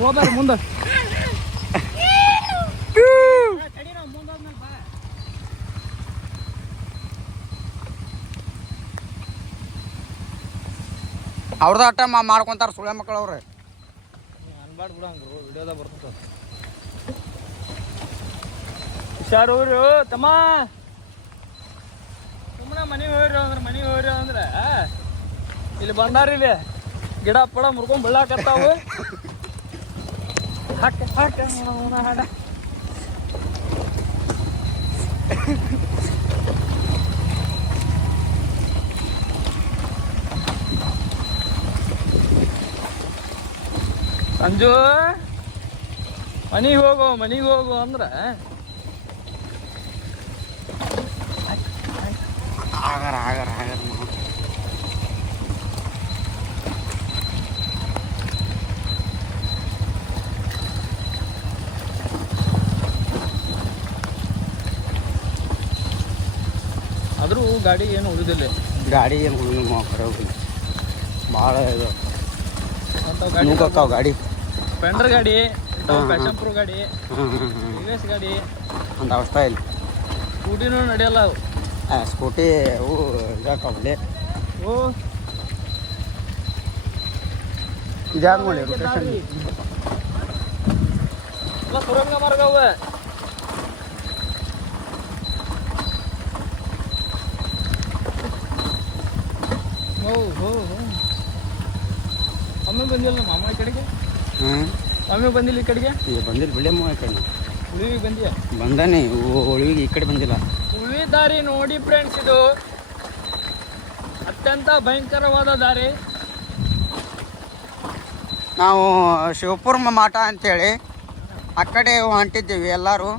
ಹೋಗ್ಬಾರ ಮುಂದೆ ಅವ್ರದ್ದು ಅಟ್ಟ ಮಾಡ್ಕೊಂತಾರ ಸುಳ್ಳೆ ಮಕ್ಕಳು ಅವ್ರೆ ಅನ್ಬಾರ್ದು ಬಿಡ ಹಂಗ್ರು ವಿಡಿಯೋದಾಗ ಬರ್ತದ ಹುಷಾರು ಹೋಗ್ರಿ ತಮ್ಮ ಸುಮ್ಮನೆ ಮನೆಗೆ ಹೋಗ್ರಿ ಅಂದ್ರೆ ಇಲ್ಲಿ ಬಂದಾರ ಇಲ್ಲಿ ಗಿಡ ಪಡ ಮುರ್ಕೊಂಡ್ ಬೀಳಾಕತ್ತಾವು ಹಾಕ ಹಾಡ ಸಂಜು ಮನೆಗೆ ಹೋಗು ಅಂದ್ರೆ ಆಗರ ಆದರೂ ಗಾಡಿ ಏನು ಉಳಿದಿಲ್ಲ ಗಾಡಿ ಏನು ಉಳಿದ ಭಾಳ ಇದು ಗಾಡಿ ಸ್ಪೆಂಡರ್ ಗಾಡಿ ಪ್ಯಾಷನ್ ಪ್ರೋ ಗಾಡಿ ಟಿವಿಎಸ್ ಗಾಡಿ ಒಂದು ಅವಸ್ಥೆ ಇಲ್ಲ ಸ್ಕೂಟಿನೂ ನಡೆಯಲ್ಲ ಅವು ಸ್ಕೂಟಿ ಅವು ಇದಾಕವಲ್ಲಿ ಓ ಇದ್ಯಾವ್ದು ನೋಡಿ ರೊಟೇಷನ್ ಎಲ್ಲ ಸುರಂಗ ಮಾರ್ಗ ಅವ ಒಮ್ಮೆ ಬಂದಿಲ್ಲ ನಮ್ಮ ಮಾಮ ಈ ಕಡೆಗೆ ಒಮ್ಮೆ ಬಂದಿಲ್ಲ ಈ ಕಡೆಗೆ ಬಂದಿಲ್ಲ ಬಿಡಮ್ಮ ಈ ಕಡೆ ಉಳಿವಿಗೆ ಬಂದಿಯ ಬಂದಾನೆ ಉಳಿವಿಗೆ ಈ ಕಡೆ ಬಂದಿಲ್ಲ ಉಳಿವಿ ದಾರಿ ನೋಡಿ ಫ್ರೆಂಡ್ಸ್ ಇದು ಅತ್ಯಂತ ಭಯಂಕರವಾದ ದಾರಿ ನಾವು ಶಿವಪುರ ಮಾಟ ಅಂತೇಳಿ ಆ ಕಡೆ ಹೊಂಟಿದ್ದೀವಿ ಎಲ್ಲರೂ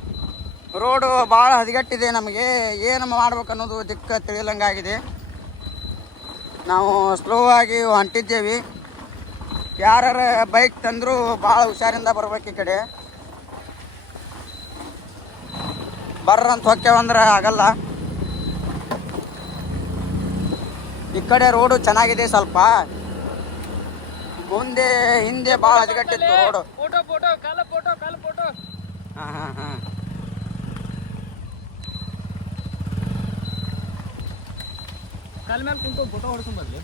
ರೋಡು ಭಾಳ ಹದಗೆಟ್ಟಿದೆ ನಮಗೆ ಏನು ಮಾಡ್ಬೇಕು ಅನ್ನೋದು ದಿಕ್ಕ ತಿಳಿಯಲಂಗಾಗಿದೆ ನಾವು ಸ್ಲೋ ಆಗಿ ಹೊಂಟಿದ್ದೇವೆ ಯಾರ ಬೈಕ್ ತಂದರೂ ಭಾಳ ಹುಷಾರಿಂದ ಬರ್ಬೇಕು ಈ ಕಡೆ ಬರ್ರಂತ ಹೊಕ್ಕೇವಂದ್ರೆ ಆಗಲ್ಲ ಈ ಕಡೆ ರೋಡು ಚೆನ್ನಾಗಿದೆ ಸ್ವಲ್ಪ ಮುಂದೆ ಹಿಂದೆ ಭಾಳ ಹದಗೆಟ್ಟಿತ್ತು ರೋಡು ಹಾಂ ಕಾಲ ಮೇಲೆ ಕುಂತು ಫೋಟೋ ಹೊಡ್ಕೊಂಬರ್ಲಿ